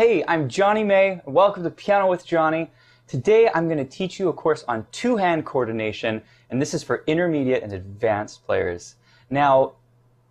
Hey, I'm Johnny May. Welcome to Piano with Johnny. Today I'm going to teach you a course on two-hand coordination, and this is for intermediate and advanced players. Now,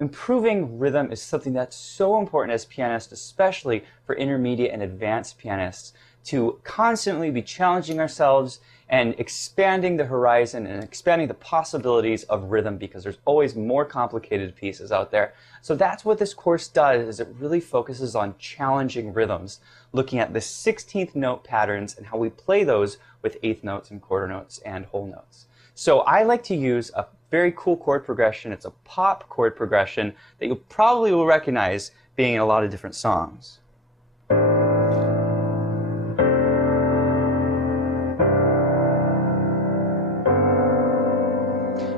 improving rhythm is something that's so important as pianists, especially for intermediate and advanced pianists, to constantly be challenging ourselves and expanding the horizon and expanding the possibilities of rhythm, because there's always more complicated pieces out there. So that's what this course does, is it really focuses on challenging rhythms, looking at the 16th note patterns and how we play those with eighth notes and quarter notes and whole notes. So I like to use a very cool chord progression. It's a pop chord progression that you probably will recognize being in a lot of different songs.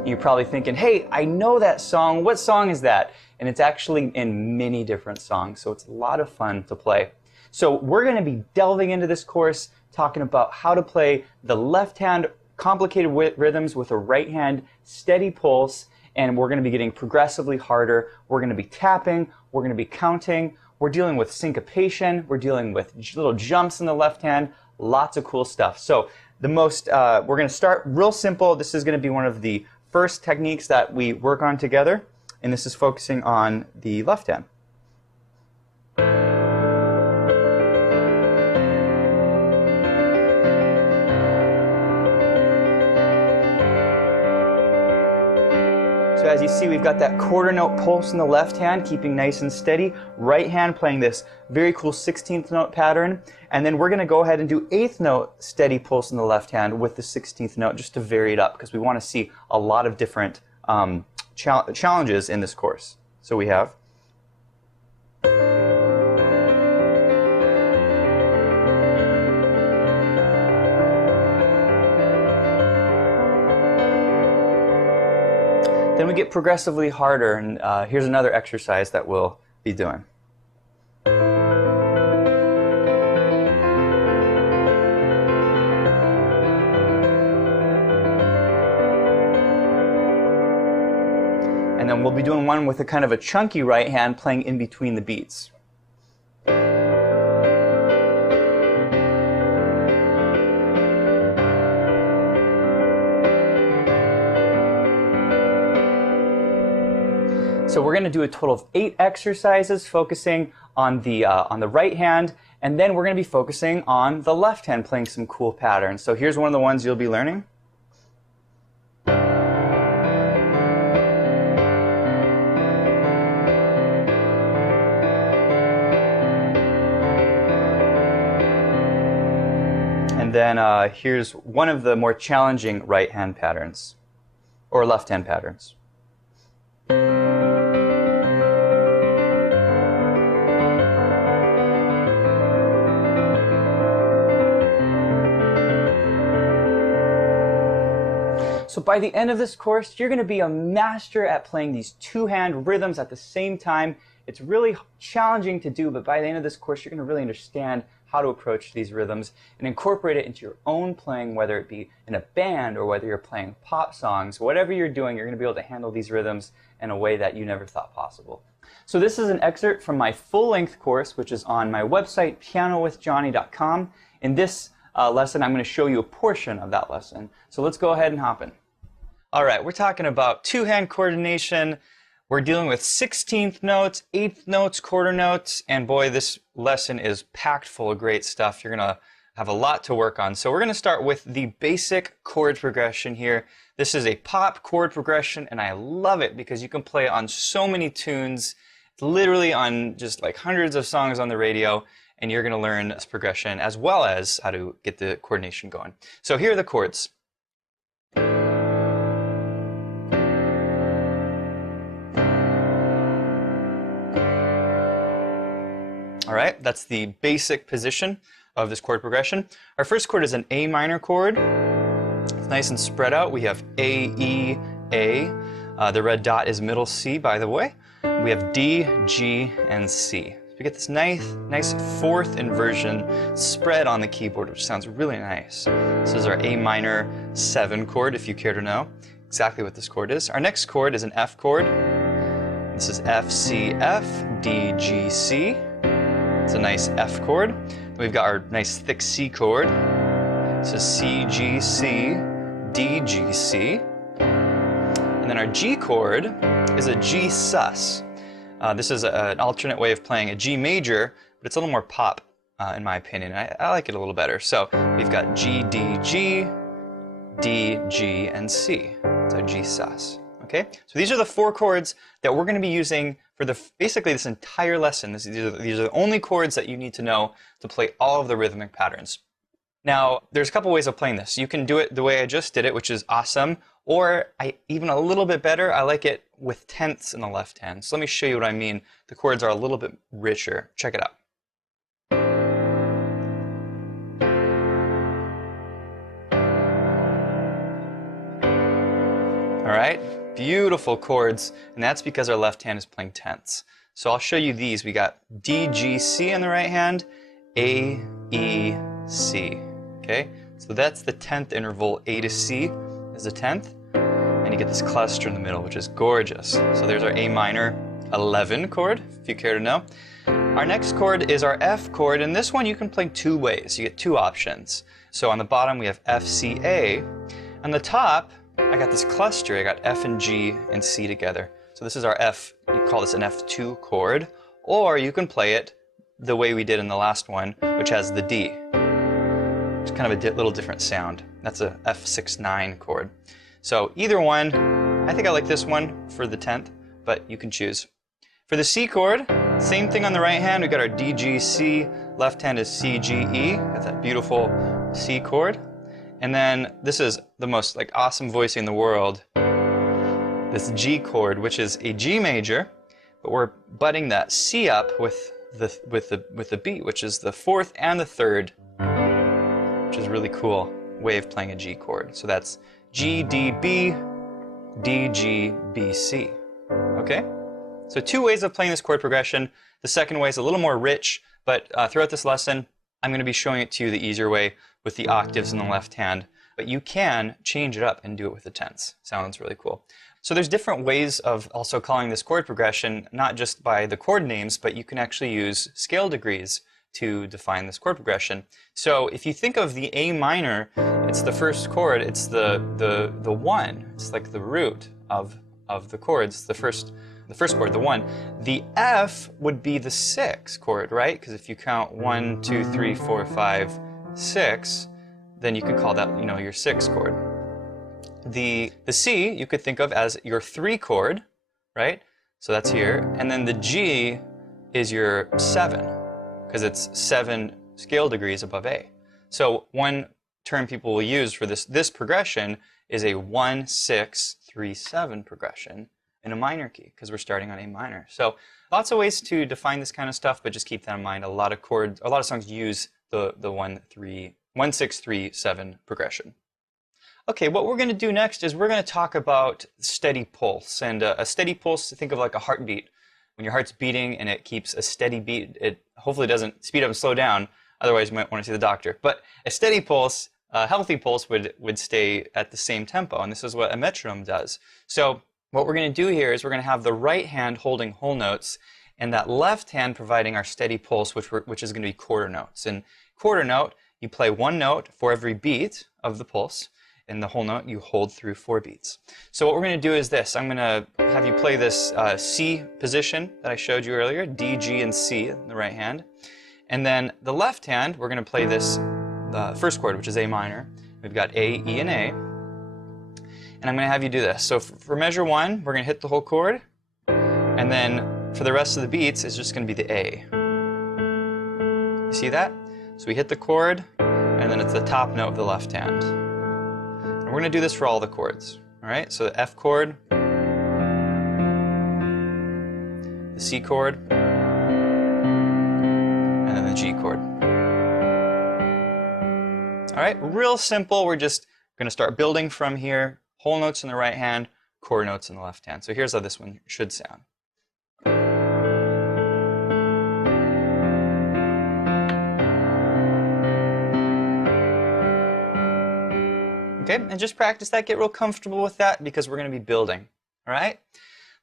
You're probably thinking, hey, I know that song. What song is that? And it's actually in many different songs, so it's a lot of fun to play. So we're going to be delving into this course, talking about how to play the left hand complicated rhythms with a right hand steady pulse, and we're going to be getting progressively harder. We're going to be tapping, we're going to be counting, we're dealing with syncopation, we're dealing with little jumps in the left hand, lots of cool stuff. So we're going to start real simple. This is going to be one of the first techniques that we work on together, and this is focusing on the left hand. So as you see, we've got that quarter note pulse in the left hand, keeping nice and steady. Right hand playing this very cool 16th note pattern. And then we're going to go ahead and do eighth note steady pulse in the left hand with the 16th note, just to vary it up, because we want to see a lot of different challenges in this course. So we have. Then we get progressively harder, and here's another exercise that we'll be doing. And then we'll be doing one with a kind of a chunky right hand playing in between the beats. So we're going to do a total of 8 exercises focusing on the right hand, and then we're going to be focusing on the left hand, playing some cool patterns. So here's one of the ones you'll be learning. And then here's one of the more challenging right hand patterns, or left hand patterns. So by the end of this course, you're going to be a master at playing these two-hand rhythms at the same time. It's really challenging to do, but by the end of this course, you're going to really understand how to approach these rhythms and incorporate it into your own playing, whether it be in a band or whether you're playing pop songs. Whatever you're doing, you're going to be able to handle these rhythms in a way that you never thought possible. So this is an excerpt from my full-length course, which is on my website, pianowithjohnny.com. In this lesson, I'm going to show you a portion of that lesson. So let's go ahead and hop in. All right, we're talking about two-hand coordination. We're dealing with 16th notes, 8th notes, quarter notes, and boy, this lesson is packed full of great stuff. You're going to have a lot to work on. So we're going to start with the basic chord progression here. This is a pop chord progression, and I love it because you can play it on so many tunes, literally on just like hundreds of songs on the radio, and you're going to learn this progression as well as how to get the coordination going. So here are the chords. All right, that's the basic position of this chord progression. Our first chord is an A minor chord. It's nice and spread out. We have A, E, A. The red dot is middle C, by the way. We have D, G, and C. We get this nice fourth inversion spread on the keyboard, which sounds really nice. This is our A minor 7 chord, if you care to know exactly what this chord is. Our next chord is an F chord. This is F, C, F, D, G, C. It's a nice F chord. Then we've got our nice thick C chord. This is C, G, C, D, G, C. And then our G chord is a G sus. This is an alternate way of playing a G major, but it's a little more pop, in my opinion. I like it a little better. So we've got G, D, G, D, G, and C. So G sus. Okay? So these are the 4 chords that we're going to be using for basically this entire lesson. These are the only chords that you need to know to play all of the rhythmic patterns. Now, there's a couple ways of playing this. You can do it the way I just did it, which is awesome, or even a little bit better, I like it with tenths in the left hand. So let me show you what I mean. The chords are a little bit richer. Check it out. All right, beautiful chords, and that's because our left hand is playing tenths. So I'll show you these. We got D, G, C on the right hand, A, E, C. Okay, so that's the 10th interval. A to C is the 10th, and you get this cluster in the middle, which is gorgeous. So there's our A minor 11 chord, if you care to know. Our next chord is our F chord, and this one you can play 2 ways. You get 2 options. So on the bottom we have F, C, A. On the top, I got this cluster. I got F and G and C together. So this is our F. You call this an F2 chord, or you can play it the way we did in the last one, which has the D. It's kind of a little different sound. That's a F6-9 chord. So either one, I think I like this one for the 10th, but you can choose. For the C chord, same thing on the right hand. We got our D, G, C. Left hand is C, G, E. Got that beautiful C chord. And then this is the most awesome voicing in the world. This G chord, which is a G major, but we're butting that C up with the beat, which is the 4th and the 3rd, which is a really cool way of playing a G chord. So that's G, D, B, D, G, B, C. Okay? So 2 ways of playing this chord progression. The second way is a little more rich, but throughout this lesson, I'm going to be showing it to you the easier way with the octaves in the left hand. But you can change it up and do it with the tenths. Sounds really cool. So there's different ways of also calling this chord progression, not just by the chord names, but you can actually use scale degrees to define this chord progression. So if you think of the A minor, it's the first chord, it's the 1. It's like the root of the chords, the first chord, the 1. The F would be the 6 chord, right? Because if you count 1, 2, 3, 4, 5, 6, then you could call that, your 6th chord. The C you could think of as your 3 chord, right? So that's here. And then the G is your 7, because it's 7 scale degrees above A. So one term people will use for this progression is a 1, 6, 3, 7 progression in a minor key, because we're starting on A minor. So lots of ways to define this kind of stuff, but just keep that in mind. A lot of songs use the 1, 6, 3, 7 progression. Okay, what we're going to do next is we're going to talk about steady pulse. And a steady pulse, think of like a heartbeat. When your heart's beating and it keeps a steady beat, it hopefully doesn't speed up and slow down. Otherwise, you might want to see the doctor. But a steady pulse, a healthy pulse would stay at the same tempo. And this is what a metronome does. So what we're going to do here is we're going to have the right hand holding whole notes and that left hand providing our steady pulse, which is going to be quarter notes. And quarter note, you play 1 note for every beat of the pulse, and the whole note you hold through 4 beats. So what we're going to do is this. I'm going to have you play this C position that I showed you earlier, D, G, and C in the right hand. And then the left hand, we're going to play this first chord, which is A minor. We've got A, E, and A. And I'm going to have you do this. So for measure 1, we're going to hit the whole chord. And then for the rest of the beats, it's just going to be the A. You see that? So we hit the chord, and then it's the top note of the left hand. And we're going to do this for all the chords. All right? So the F chord, the C chord, and then the G chord. All right? Real simple. We're just going to start building from here. Whole notes in the right hand, quarter notes in the left hand. So here's how this one should sound. Okay, and just practice that, get real comfortable with that because we're going to be building, all right?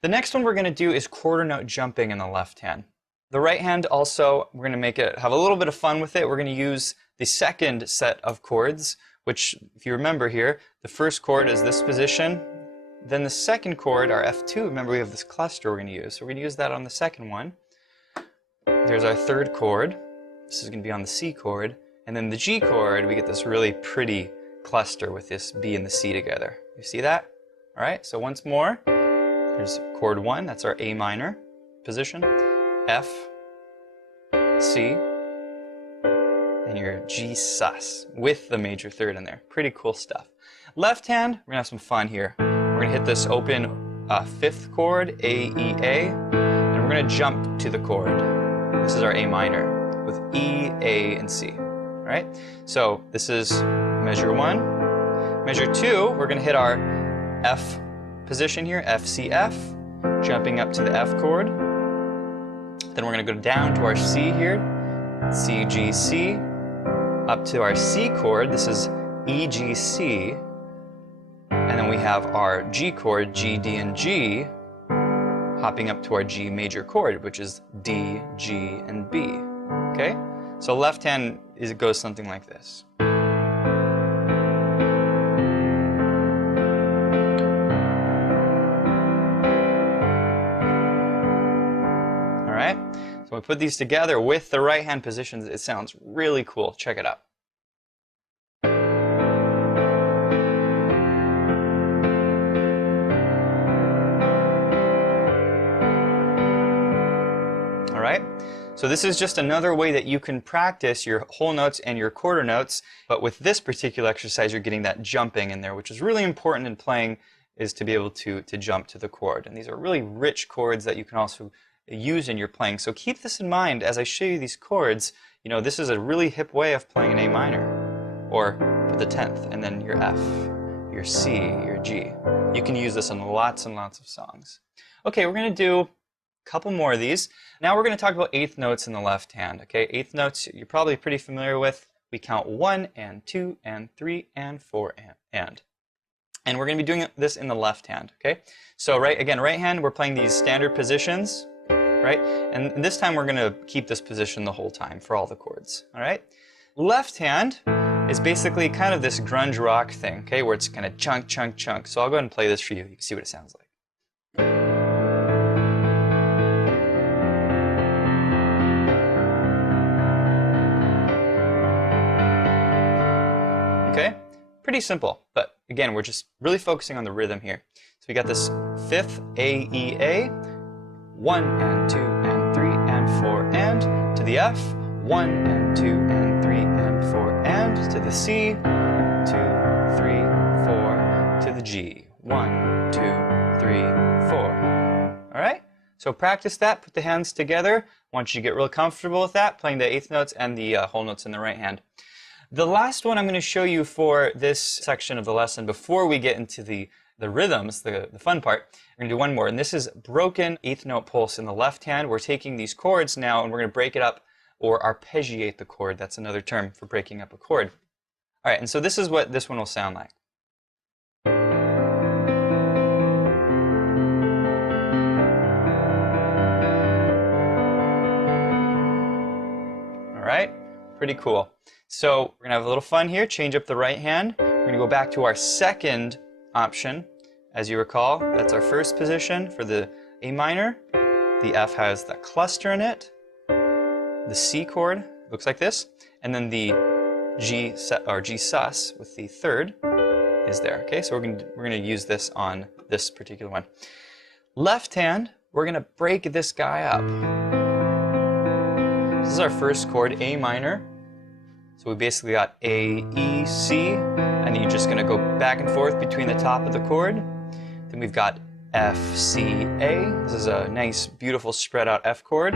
The next one we're going to do is quarter note jumping in the left hand. The right hand also, we're going to have a little bit of fun with it. We're going to use the second set of chords, which, if you remember here, the first chord is this position. Then the second chord, our F2, remember we have this cluster we're going to use. So we're going to use that on the second one. There's our third chord. This is going to be on the C chord. And then the G chord, we get this really pretty cluster with this B and the C together. You see that? All right, so once more, there's chord 1, that's our A minor position. F, C, and your G sus with the major third in there. Pretty cool stuff. Left hand, we're gonna have some fun here. We're gonna hit this open 5th chord, A, E, A, and we're gonna jump to the chord. This is our A minor with E, A, and C. All right, so this is measure 1. Measure 2, we're gonna hit our F position here, F, C, F, jumping up to the F chord. Then we're going to go down to our C here, C, G, C, up to our C chord, this is E, G, C, and then we have our G chord, G, D, and G, hopping up to our G major chord, which is D, G, and B, okay? So left hand, it goes something like this. So we put these together with the right hand positions, it sounds really cool. Check it out. All right, so this is just another way that you can practice your whole notes and your quarter notes, but with this particular exercise you're getting that jumping in there, which is really important in playing, is to be able to jump to the chord. And these are really rich chords that you can also use in your playing. So keep this in mind as I show you these chords. You know, this is a really hip way of playing an A minor, or the 10th, and then your F, your C, your G. You can use this in lots and lots of songs. Okay, we're going to do a couple more of these. Now we're going to talk about eighth notes in the left hand. Okay, eighth notes you're probably pretty familiar with. We count 1 and 2 and 3 and 4 and. And we're going to be doing this in the left hand. Okay, so right hand we're playing these standard positions. Right? And this time we're going to keep this position the whole time for all the chords. All right? Left hand is basically kind of this grunge rock thing, okay, where it's kind of chunk, chunk, chunk. So I'll go ahead and play this for you. You can see what it sounds like. Okay? Pretty simple, but again, we're just really focusing on the rhythm here. So we got this 5th A, E, A, 1 and 2 and 3 and 4 and to the F, 1 and 2 and 3 and 4 and to the C, 2, 3, 4 to the G, 1, 2, 3, 4. All right, so practice that, put the hands together. Once you get real comfortable with that, playing the eighth notes and the whole notes in the right hand. The last one I'm going to show you for this section of the lesson before we get into the rhythms, the fun part, we're going to do one more, and this is broken eighth note pulse in the left hand. We're taking these chords now and we're going to break it up, or arpeggiate the chord. That's another term for breaking up a chord. All right, and so this is what this one will sound like. All right, pretty cool. So we're going to have a little fun here, change up the right hand. We're going to go back to our second option. As you recall, that's our first position for the A minor. The F has that cluster in it. The C chord looks like this, and then the G sus with the third is there. Okay, so we're gonna use this on this particular one. Left hand, we're gonna break this guy up. This is our first chord, A minor. So we basically got A, E, C, and then you're just gonna go back and forth between the top of the chord. Then we've got F, C, A. This is a nice, beautiful spread out F chord.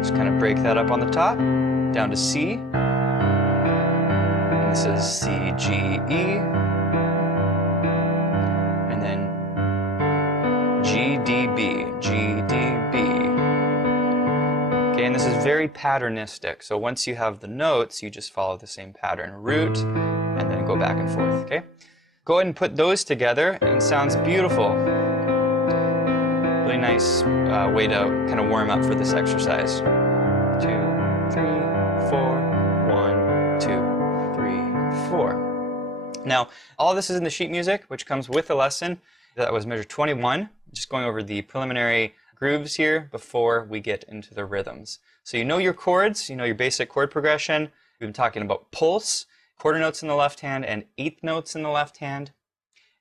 Just kind of break that up on the top, down to C. And this is C, G, E. And then G, D, B, G, D, B. Okay, and this is very patternistic. So once you have the notes, you just follow the same pattern. Root, and then go back and forth, okay? Go ahead and put those together, and it sounds beautiful. Really nice way to kind of warm up for this exercise. 2, 3, 4, 1, 2, 3, 4. Now, all this is in the sheet music, which comes with the lesson. That was measure 21. Just going over the preliminary grooves here before we get into the rhythms. So you know your chords, you know your basic chord progression. We've been talking about pulse, quarter notes in the left hand, and eighth notes in the left hand.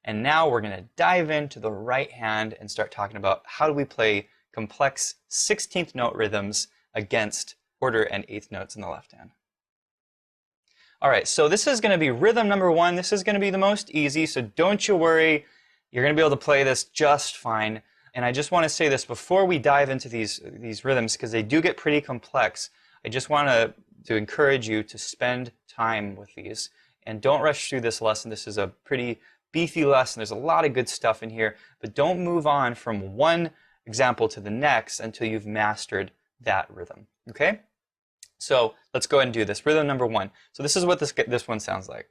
And now we're going to dive into the right hand and start talking about how do we play complex 16th note rhythms against quarter and eighth notes in the left hand. All right, so this is going to be rhythm number 1. This is going to be the most easy, so don't you worry. You're going to be able to play this just fine. And I just want to say this before we dive into these rhythms, because they do get pretty complex. I just want to encourage you to spend time with these. And don't rush through this lesson. This is a pretty beefy lesson. There's a lot of good stuff in here. But don't move on from one example to the next until you've mastered that rhythm. Okay? So let's go ahead and do this. Rhythm number 1. So this is what this one sounds like.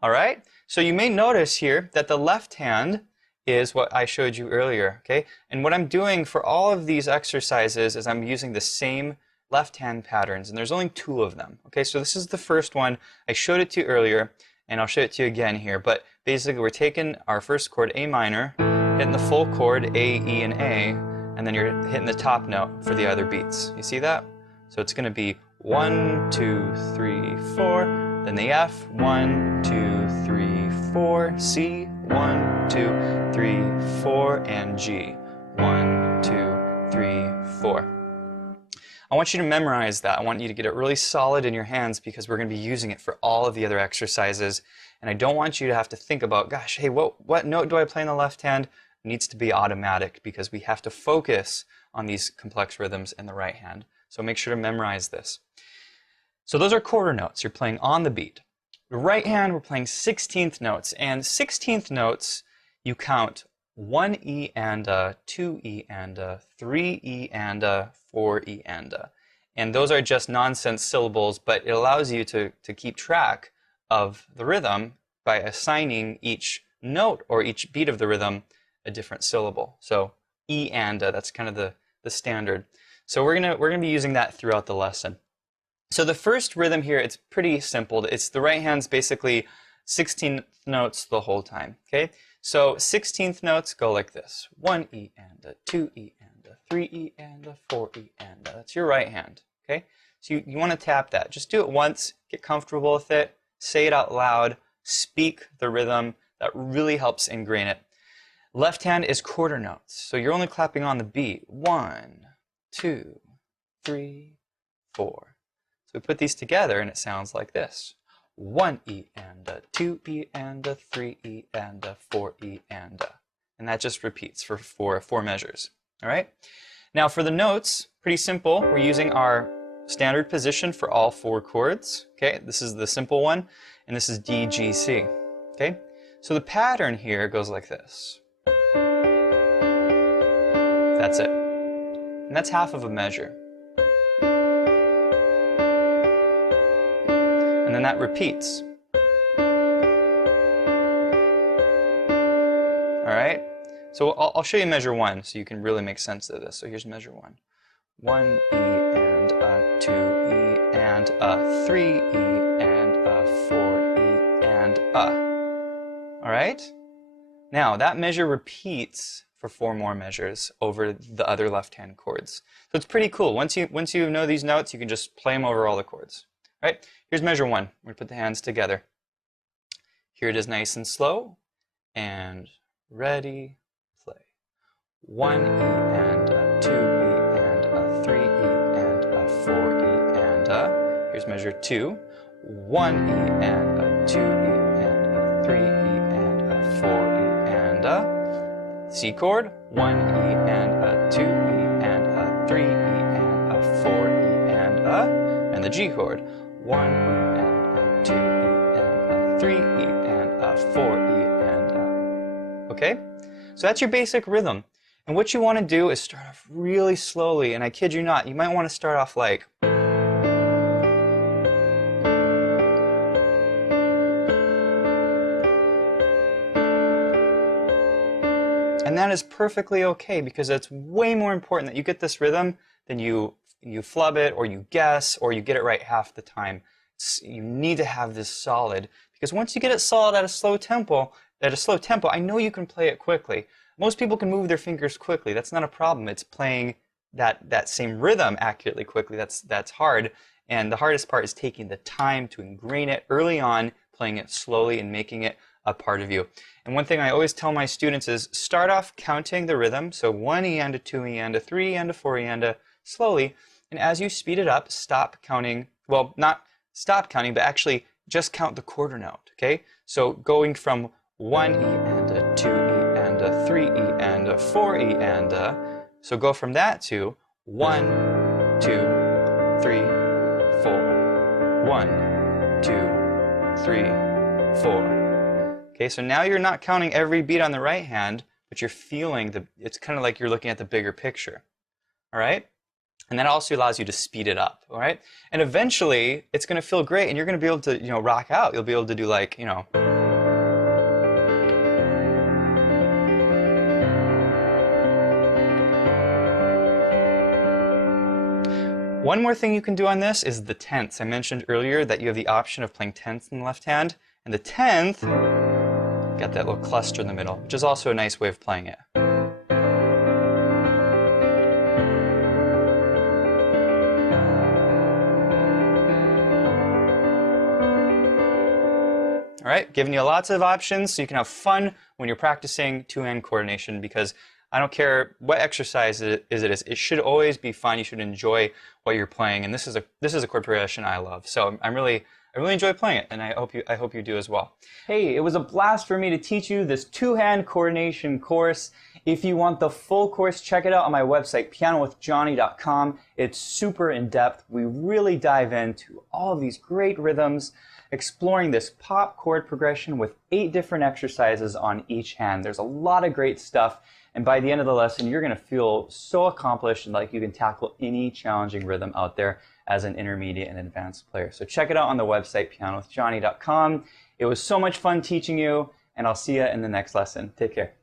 All right, so you may notice here that the left hand is what I showed you earlier, okay? And what I'm doing for all of these exercises is I'm using the same left hand patterns, and there's only 2 of them, okay? So this is the first one. I showed it to you earlier, and I'll show it to you again here, but basically we're taking our first chord, A minor, hitting the full chord, A, E, and A, and then you're hitting the top note for the other beats. You see that? So it's gonna be 1, 2, 3, 4, then the F, 1, 2, 3, 4, C, 1, 2, 3, 4, and G, 1, 2, 3, 4. I want you to memorize that. I want you to get it really solid in your hands because we're going to be using it for all of the other exercises. And I don't want you to have to think about, gosh, hey, what note do I play in the left hand? It needs to be automatic because we have to focus on these complex rhythms in the right hand. So make sure to memorize this. So those are quarter notes. You're playing on the beat. The right hand, we're playing 16th notes. And 16th notes, you count 1 E and 2 E and 3 E and 4 E and. And those are just nonsense syllables, but it allows you to keep track of the rhythm by assigning each note or each beat of the rhythm a different syllable. So E and, that's kind of the standard. So we're gonna be using that throughout the lesson. So the first rhythm here, it's pretty simple. It's the right hand's basically 16th notes the whole time, okay? So 16th notes go like this. 1 E and a 2 E and a 3 E and a 4 E and a. That's your right hand, okay? So you want to tap that. Just do it once, get comfortable with it, say it out loud, speak the rhythm. That really helps ingrain it. Left hand is quarter notes. So you're only clapping on the beat. 1, 2, 3, 4. So we put these together and it sounds like this. 1 E and a 2 E and a 3 E and a 4 E and a. And that just repeats for four measures. All right? Now for the notes, pretty simple. We're using our standard position for all 4 chords. Okay? This is the simple one, and this is D, G, C. Okay? So the pattern here goes like this. That's it. And that's half of a measure. And then that repeats. All right? So I'll show you measure 1 so you can really make sense of this. So here's measure 1. 1 E and a 2 E and a 3 E and a 4 E and a. All right? Now that measure repeats for 4 more measures over the other left-hand chords. So it's pretty cool. Once you know these notes, you can just play them over all the chords. All right? Here's measure 1. We're going to put the hands together. Here it is nice and slow. And ready, play. 1 E and a 2 E and a 3 E and a 4 E and a. Here's measure 2. 1 E and a 2 E and a 3 E and a 4 E and a. C chord. 1 E and a 2 E and a 3 E and a 4 E and a. And the G chord. 1 E and a 2 E and a 3 E and a 4 E and a. Okay? So that's your basic rhythm. And what you want to do is start off really slowly, and I kid you not, you might want to start off like. And that is perfectly okay, because it's way more important that you get this rhythm than you flub it, or you guess, or you get it right half the time. You need to have this solid, because once you get it solid at a slow tempo, I know you can play it quickly. Most people can move their fingers quickly. That's not a problem. It's playing that same rhythm accurately quickly that's hard. And the hardest part is taking the time to ingrain it early on, playing it slowly and making it a part of you. And one thing I always tell my students is start off counting the rhythm. So 1 eanda, 2 eanda, 3 eanda, 4 eanda, slowly. And as you speed it up, stop counting. Well, not stop counting, but actually just count the quarter note. Okay? So going from 1 eanda, 2 eanda, 3 eanda, 4 eanda. So go from that to 1, 2, 3, 4. 1, 2, 3, 4. Okay, so now you're not counting every beat on the right hand, but you're feeling it's kind of like you're looking at the bigger picture. All right? And that also allows you to speed it up. All right? And eventually, it's going to feel great, and you're going to be able to, rock out. You'll be able to do like, One more thing you can do on this is the tenths. I mentioned earlier that you have the option of playing tenths in the left hand, and the tenth got that little cluster in the middle, which is also a nice way of playing it. All right, giving you lots of options so you can have fun when you're practicing two-hand coordination, because I don't care what exercise it is, it should always be fun. You should enjoy what you're playing, and this is a chord progression I love. So I really enjoy playing it, and I hope you do as well. Hey, it was a blast for me to teach you this two-hand coordination course. If you want the full course, check it out on my website, pianowithjonny.com. It's super in-depth. We really dive into all of these great rhythms, exploring this pop chord progression with 8 different exercises on each hand. There's a lot of great stuff, and by the end of the lesson, you're going to feel so accomplished and like you can tackle any challenging rhythm out there as an intermediate and advanced player. So check it out on the website, pianowithjonny.com. It was so much fun teaching you, and I'll see you in the next lesson. Take care.